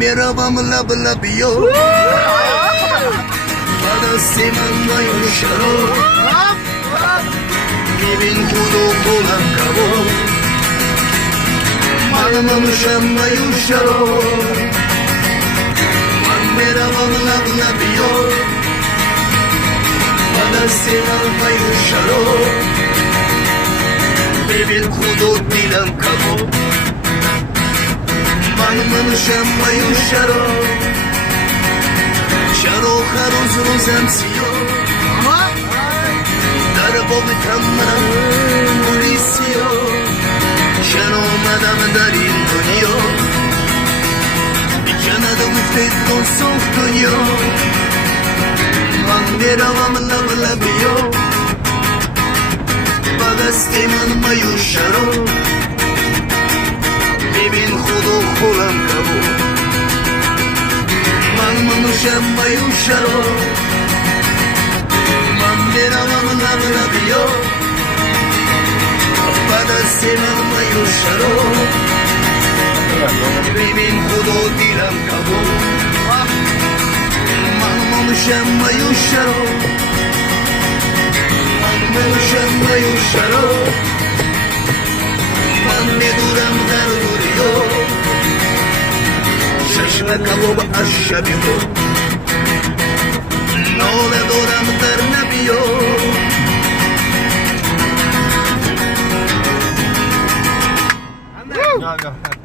Miravam lab lab yo Bana seman mayuşaro Givin kudu kulan kabo Bana manuşam mayuşaro Miravam lab lab yo Bana seman mayuşaro Givin kudu dilan kabo Manuşam mayuşaro Sharo kharoz rozam siyo Dar bobi kamram polisiyo Sharo madam dar in dunyo Bichana guftet kon sokh dunyo Man meravam lab lab yo Badasti man mayusharo ببین خود و خورم کبو من منوشم بیوشرو من میروم لب لبیو بدست من بیوشرو ببین خود و دیرم کبو من منوشم بیوشرو من منوشم بیوشرو من میدورم در دوریو ششم کباب اشبیو نول دورم در نبیو Go, go.